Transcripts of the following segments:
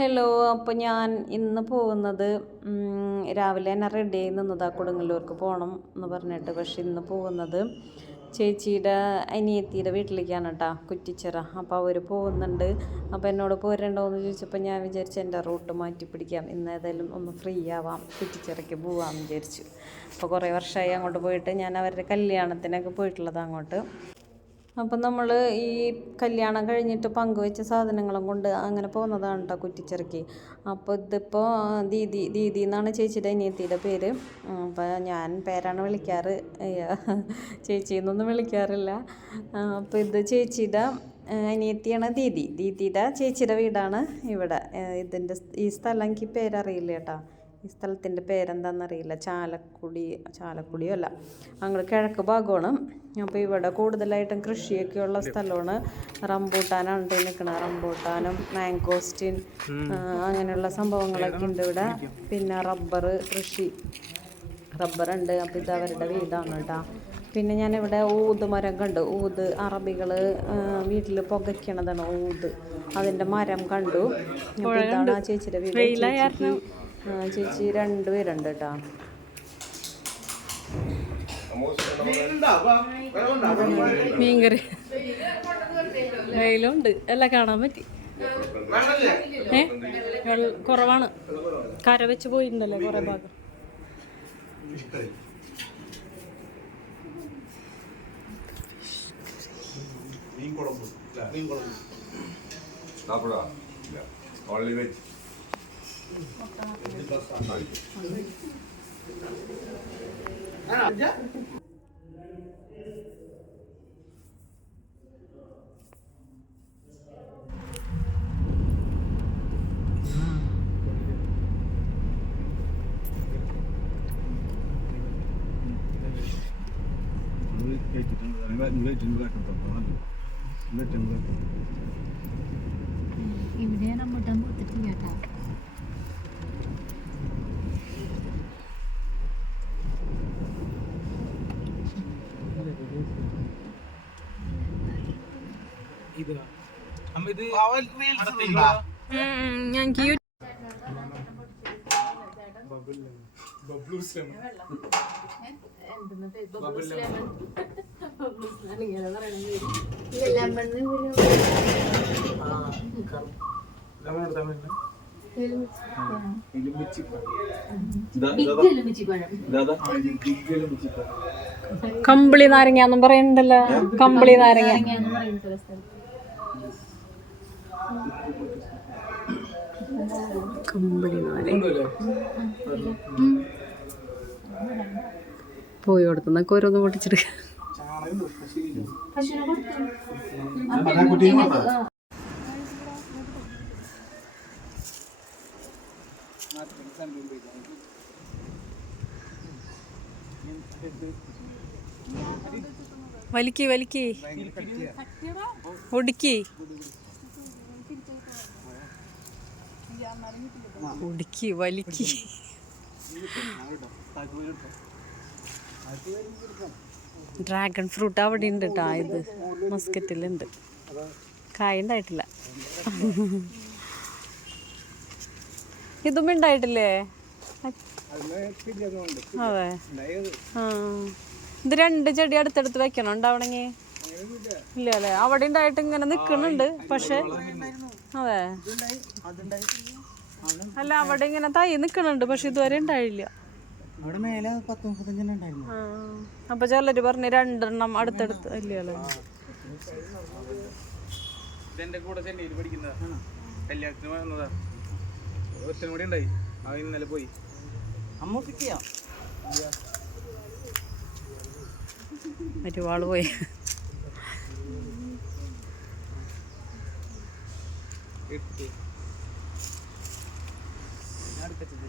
Hello അപ്പോൾ ഞാൻ ഇന്ന് പോകുന്നത് രാവിലെ തന്നെ റെഡി ആയി നിന്നതാ കൊടുങ്ങല്ലൂർക്ക് പോകണം എന്ന് പറഞ്ഞിട്ട്. പക്ഷെ ഇന്ന് പോകുന്നത് ചേച്ചിയുടെ അനിയത്തിയുടെ വീട്ടിലേക്കാണ് കേട്ടോ കുറ്റിച്ചിറ. അപ്പോൾ അവർ പോകുന്നുണ്ട്. അപ്പോൾ എന്നോട് പോരണ്ടോ എന്ന് ചോദിച്ചപ്പോൾ ഞാൻ വിചാരിച്ചു എന്റെ റൂട്ട് മാറ്റി പിടിക്കാം. ഇന്ന് ഏതായാലും ഒന്ന് ഫ്രീ ആവാം കുറ്റിച്ചിറയ്ക്ക് പോവാമെന്ന് വിചാരിച്ചു. അപ്പോൾ കുറേ വർഷമായി അങ്ങോട്ട് പോയിട്ട് ഞാൻ അവരുടെ കല്യാണത്തിനൊക്കെ പോയിട്ടുള്ളത് അങ്ങോട്ട്. അപ്പം നമ്മൾ ഈ കല്യാണം കഴിഞ്ഞിട്ട് പങ്കുവെച്ച സാധനങ്ങളും കൊണ്ട് അങ്ങനെ പോകുന്നതാണ് കേട്ടോ കുറ്റിച്ചിറക്കി. അപ്പോൾ ഇതിപ്പോൾ ദീദി ദീദി എന്നാണ് ചേച്ചിയുടെ അനിയത്തിയുടെ പേര്. അപ്പോൾ ഞാൻ പേരാണ് വിളിക്കാറ്. ചേച്ചി എന്നൊന്നും വിളിക്കാറില്ല. അപ്പോൾ ഇത് ചേച്ചിയുടെ അനിയത്തിയാണ് ദീദി. ദീദിയുടെ ചേച്ചിയുടെ വീടാണ് ഇവിടെ. ഇതിന്റെ ഈ സ്ഥലം എനിക്ക് പേരറിയില്ല കേട്ടോ. ഈ സ്ഥലത്തിന്റെ പേരെന്താണെന്നറിയില്ല ചാലക്കുടി ചാലക്കുടിയോ അല്ല. അങ്ങോട്ട് കിഴക്ക് ഭാഗമാണ്. അപ്പോൾ ഇവിടെ കൂടുതലായിട്ടും കൃഷിയൊക്കെയുള്ള സ്ഥലമാണ്. റംബൂട്ടാനാണ് കേട്ടോ നിൽക്കുന്നത് റംബൂട്ടാനും മാങ്കോസ്റ്റിൻ അങ്ങനെയുള്ള സംഭവങ്ങളൊക്കെ ഉണ്ട് ഇവിടെ. പിന്നെ റബ്ബർ കൃഷി. റബ്ബറുണ്ട് അപ്പോൾ ഇത് അവരുടെ വീടാണ് കേട്ടോ. പിന്നെ ഞാനിവിടെ ഊത് മരം കണ്ടു ഊത് അറബികൾ വീട്ടിൽ പുകയ്ക്കണതാണ് ഊത്. അതിന്റെ മരം കണ്ടു. ഇതാണ് ആ ചേച്ചിയുടെ വീട്. ചേച്ചി രണ്ടുപേരുണ്ട് കേട്ടോ മീൻകറി. വെയിലുണ്ട്. എല്ലാം കാണാൻ പറ്റി. ഏ? കുറവാണ്. കര വെച്ച് പോയിട്ടുണ്ടല്ലേ കുറെ ഭാഗം. മീൻ കൊടുക്ക് ഓൺലി വെജ് ഇവിടെ റംബൂട്ടാൻ പൂത്തിട്ടില്ല കേട്ടോ അമ്മ നാരങ്ങ എന്നും കമ്പിളി പറയുന്നുണ്ടല്ലോ കമ്പിളി നാരങ്ങ. കമ്പിളി പോയി കൊടുത്തുന്നൊക്കെ ഓരോന്ന് പൊട്ടിച്ചിട്ട് വലിക്കി വലിക്കി. ഒടുക്കി. ഒടുക്കി വലിക്കി. ഡ്രാഗൺ ഫ്രൂട്ട് അവിടെ ഉണ്ട് കേട്ടോ ഇത്. മസ്കറ്റിലുണ്ട് കായ ഉണ്ടായിട്ടില്ല. ഇതും ഉണ്ടായിട്ടില്ലേ? അതെ ആ. ഇത് രണ്ട് ചെടി അടുത്തടുത്ത് വെക്കണം? ഉണ്ടാവണമെങ്കിൽ ഇല്ല അല്ലേ? അവിടെ ഉണ്ടായിട്ട് ഇങ്ങനെ നിൽക്കുന്നുണ്ട് പക്ഷെ അതെ. അല്ല അവിടെ ഇങ്ങനെ തൈ നിക്കണുണ്ട് പക്ഷെ ഇതുവരെ ഉണ്ടായില്ല. അവിടെ മേലെ പത്ത് മുപ്പത്തഞ്ചെണ്ണം ഉണ്ടായിരുന്നു. ആ. അപ്പൊ ചിലര് പറഞ്ഞു രണ്ടെണ്ണം അടുത്തടുത്ത് ഇല്ലല്ലോ. ഇതെന്റെ കൂടെ ചെന്നൈയിൽ കല്യാണത്തിന് വന്നതാ. കൂടി ഉണ്ടായി. ഇന്നലെ പോയി. അമ്മ കിട്ടിയാ ഒരുപാട് പോയി. എട്ട് ഞാൻ അടുത്തെത്തി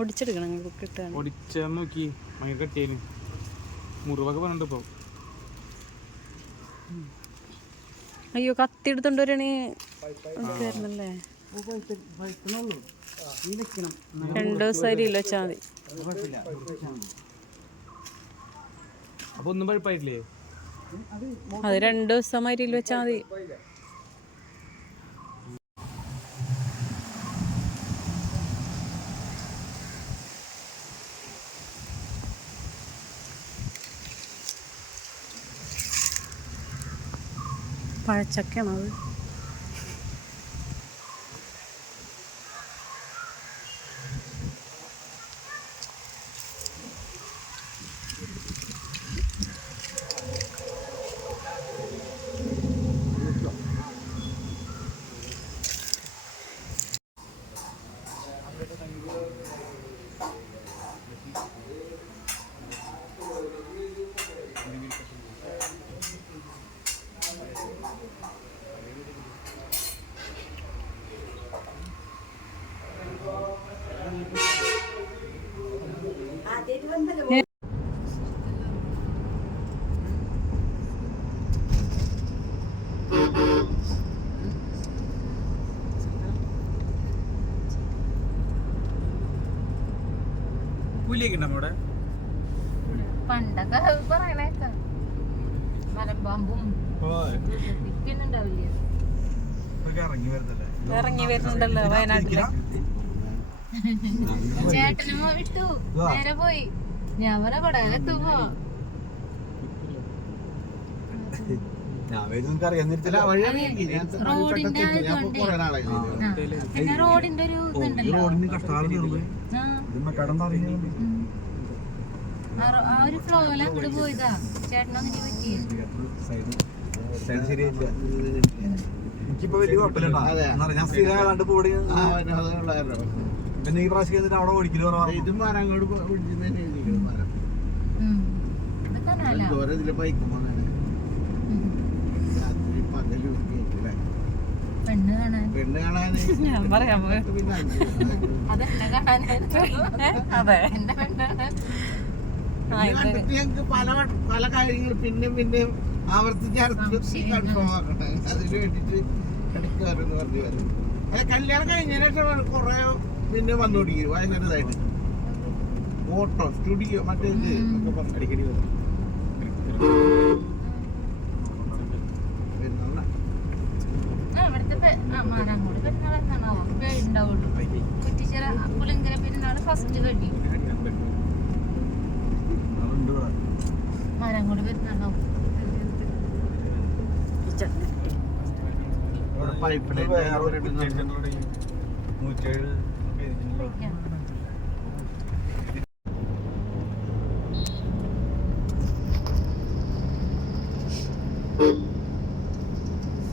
ഒടിച്ചെടുക്കണം കിട്ടാൻ ഒടിച്ചാന്ന് നോക്കി ഭയങ്കര കട്ടിയായി മുറിവൊക്കെ പറഞ്ഞിട്ട് അയ്യോ കത്തി എടുത്തോണ്ട് വരണേ തരണല്ലേ രണ്ട് ദിവസം അരിയിൽ വെച്ചാൽ മതി. അപ്പൊ ഒന്നും പഴുപ്പായിട്ടില്ലേ? അത് രണ്ടു ദിവസം അരിയിൽ വെച്ചാൽ മതി. പഴച്ചക്കയാണോ അത് പുലിയൊക്കെ ഉണ്ടോ അവിടെ? പണ്ടൊക്കെ പറയണേക്കാം. മലമ്പാമ്പും ഇറങ്ങി വരുന്നുണ്ടല്ലോ വയനാട്ടിൽ ചേട്ടനും വിട്ടു നേരെ പോയി. ഞാൻ പടകലെത്തുമ്പോ റോഡിന്റെ. പിന്നെ ഒരു ഇതുണ്ടല്ലോ ആ. ഒരു ഫ്ലോയിൽ അങ്ങോട്ട് പോയതാ. ചേട്ടനൊന്നിനെ പറ്റി. എനിക്കിപ്പോ വലിയ കുഴപ്പമില്ല ഞാൻ സ്ഥിരം ഏതാണ്ട് പോടി പിന്നെ ഈ പ്രാവശ്യം എന്നിട്ട് അവിടെ ഓടിക്കൽ ഇതും മരം അങ്ങോട്ട് പിടിച്ചു ഇതിലെ ബൈക്കും ഇത് കനാലാ ദൂരെ ഇതിൽ ബൈക്ക് പോകാനാണ് രാത്രി പകലും കേട്ടില്ലേ പെണ്ണ് കാണാൻ. പെണ്ണ് കാണാൻ. ഞാൻ പറയാൻ അതെ എന്റെ പെണ്ണ് ഞങ്ങൾക്ക് പല പല കാര്യങ്ങൾ പിന്നെയും പിന്നെയും ആവർത്തിച്ച് ആവർത്തിച്ച് കൺഫേം ആക്കട്ടെ അതിനു വേണ്ടിട്ട് ഇടയ്ക്കാരെന്ന് പറഞ്ഞു വരും. കല്യാണം കഴിഞ്ഞതിന് ശേഷം കുറെ പിന്നെ വന്നുകൊണ്ടിരിക്കും വയനാട്ടിലായിട്ട് ഫോട്ടോ സ്റ്റുഡിയോ മറ്റേ ഇത് ഒക്കെ പറഞ്ഞു അടിക്കടി വരും. പെരുന്നാളിനാ. ആ, ഇവിടുത്തെ പെ- ആ, മാനാങ്കോട് പെരുന്നാൾ എന്നാണോ? ഉണ്ടാവുള്ളൂ. കുറ്റിച്ചിറ ഫസ്റ്റ് കഴിയും അതുണ്ട് ഇവിടെ. മാനാങ്കോട് പെരുന്നാളാവും ഇവിടെ പൈപ്പ് ലൈൻ വേറെ ഒരു ഒരു ടിക്കറ്റ് സെന്റർ ഇവിടെ ഈ നൂറ്റേഴ്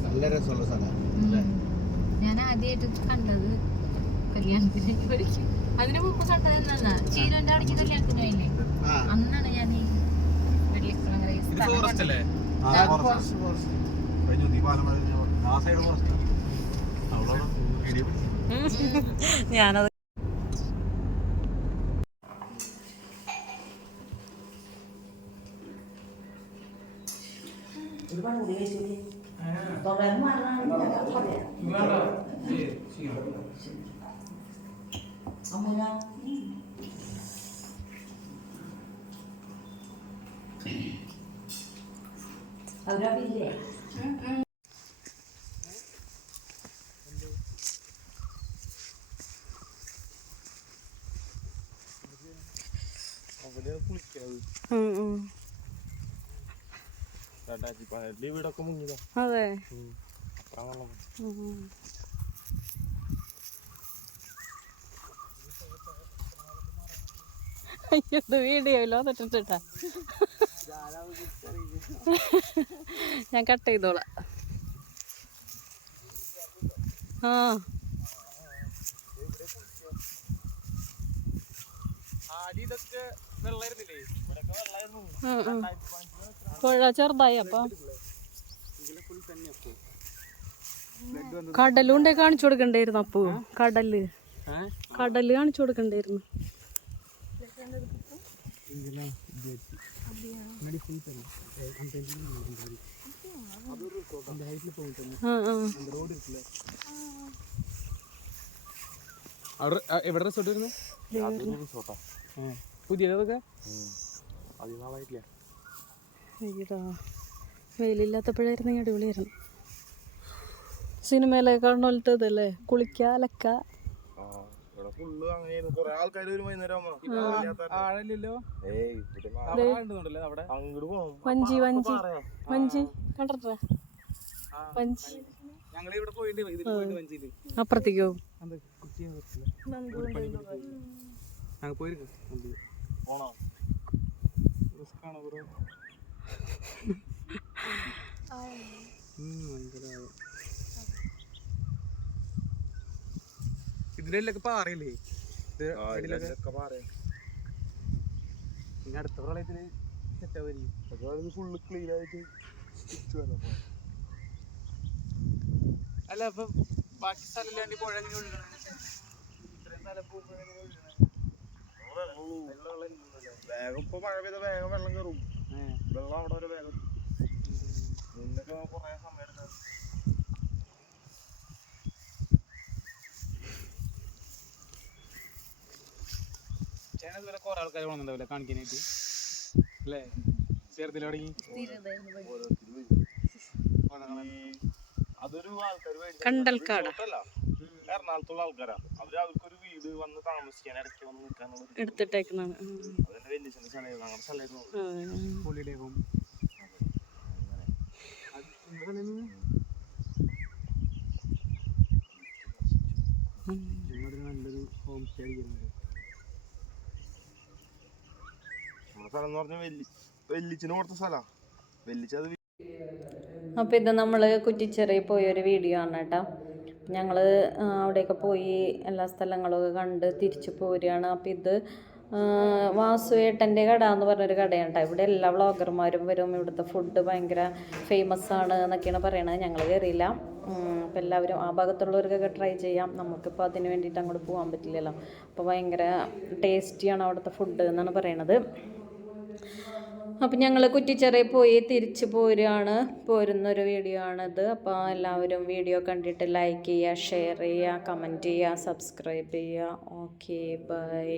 നല്ല രസമുള്ള സ്ഥലമാണ്. ഞാൻ ആദ്യമായിട്ട് കണ്ടത് കല്യാണത്തിലേക്ക് ഒരിക്കൽ അതിനു മുമ്പ് കണ്ടത് എന്നാ ചീരന്റെ അടയ്ക്ക് കല്യാണത്തിന് പോയില്ലേ? അന്നാണ് ഞാൻ ഈ വെള്ളിക്കുളങ്ങര ഈ ഇത് സ്ഥലം ഫോറസ്റ്റ് അല്ലേ ആ ആ, ഫോറസ്റ്റ് forest, forest. കഴിഞ്ഞു നീ പാലം വരെ ഞാൻ പറഞ്ഞു. ആ സൈഡ് ഫോറസ്റ്റ് അവളോട് വീഡിയോ പിടിച്ചു ഞാനത് ഉം, ഉം. വീടൊക്കെ മുങ്ങിയതാ അതെ ഇത് വീഡിയോയിലോ തെറ്റിട്ടാ ഞാൻ കട്ട് ചെയ്തോളാം ആ ആദ്യം ഇതൊക്കെ വെള്ളമായിരുന്നില്ലേ ഇവിടെയൊക്കെ വെള്ളമായിരുന്നു. പുഴ ചെറുതായി അപ്പൊ കടലുണ്ടേ കാണിച്ചു കൊടുക്കണ്ടായിരുന്നു അപ്പു. കടൽ. കടൽ കാണിച്ചു കൊടുക്കണ്ടായിരുന്നു. ആ ആ. അവിടെ എവിടെ റിസോർട്ട് പുതിയതൊക്കെ വെയിലില്ലാത്തപ്പോഴായിരുന്നു അടിപൊളിയായിരുന്നു സിനിമയിലൊക്കെ കാണുന്ന പോലത്തെ ഇതല്ലേ കുളിക്ക അലക്ക വഞ്ചി അപ്പുറത്തേക്ക്? ഞങ്ങൾ പോയിരിക്കും. ഇടയിലൊക്കെ പാറയില്ലേ? അടുത്ത പ്രളയത്തിന് ഫുള്ള് ക്ലീൻ ആയിട്ട് അല്ല അപ്പൊ ബാക്കി സ്ഥലമില്ലാണ്ട് പുഴ എങ്ങനെ ഒഴുകണം. ഇത്രയും സ്ഥലം പോകുമ്പോ എങ്ങനെ ഒഴുകണം? വേഗം ഇപ്പൊ മഴ പെയ്ത വേഗം വെള്ളം കയറും. വെള്ളം അവിടെ ഒരു വേഗം നിന്നൊക്കെ കുറേ സമയം എടുക്കാം. ചേട്ടൻ ഇതുവരെ കുറെ ആൾക്കാർ വന്നിട്ടുണ്ടാവില്ല കാണിക്കാനായിട്ട്? അല്ലേ? ചെറുതിൽ തുടങ്ങി. അതൊരു ആൾക്കാർ എറണാകുളത്തുള്ള ആൾക്കാരാ. അവർ അവർക്കൊരു വീട് വന്ന് താമസിക്കാൻ ഇടയ്ക്ക് വന്ന് നിൽക്കാനുള്ള എടുത്തിട്ടേക്കുന്നതാണ്. അതെന്റെ വലിയ സ്ഥലമായിരുന്നു അങ്ങനെ. സ്ഥലമായിരുന്നു ഹോളിഡേ ഹോം നല്ലൊരു ഹോം സ്റ്റേ അടിക്കുന്നുണ്ട് നമ്മുടെ സ്ഥലം എന്ന് പറഞ്ഞാൽ വെല്ലി വെല്ലിച്ചിന് കൊടുത്ത അപ്പോൾ ഇത് നമ്മൾ കുറ്റിച്ചെറിയിൽ പോയൊരു വീഡിയോ ആണ് കേട്ടോ. ഞങ്ങൾ അവിടെയൊക്കെ പോയി എല്ലാ സ്ഥലങ്ങളൊക്കെ കണ്ട് തിരിച്ചു പോരുകയാണ്. അപ്പോൾ ഇത് വാസുവേട്ടന്റെ കട എന്ന് പറഞ്ഞൊരു കടയാണ് കേട്ടോ ഇവിടെ എല്ലാ വ്ളോഗർമാരും വരും. ഇവിടുത്തെ ഫുഡ് ഭയങ്കര ഫേമസ് ആണ് എന്നൊക്കെയാണ് പറയണത്. ഞങ്ങൾ കയറിയില്ല അപ്പോൾ എല്ലാവരും ആ ഭാഗത്തുള്ളവർക്കൊക്കെ ട്രൈ ചെയ്യാം. നമുക്കിപ്പോൾ അതിന് വേണ്ടിയിട്ട് അങ്ങോട്ട് പോകാൻ പറ്റില്ലല്ലോ. അപ്പോൾ ഭയങ്കര ടേസ്റ്റിയാണ് അവിടുത്തെ ഫുഡ് എന്നാണ് പറയണത്. അപ്പം ഞങ്ങൾ കുറ്റിച്ചെറിയ പോയി തിരിച്ചു പോരുകയാണ് പോരുന്നൊരു വീഡിയോ ആണിത്. അപ്പോൾ എല്ലാവരും വീഡിയോ കണ്ടിട്ട് ലൈക്ക് ചെയ്യുക ഷെയർ ചെയ്യുക കമന്റ് ചെയ്യുക സബ്സ്ക്രൈബ് ചെയ്യുക. Okay bye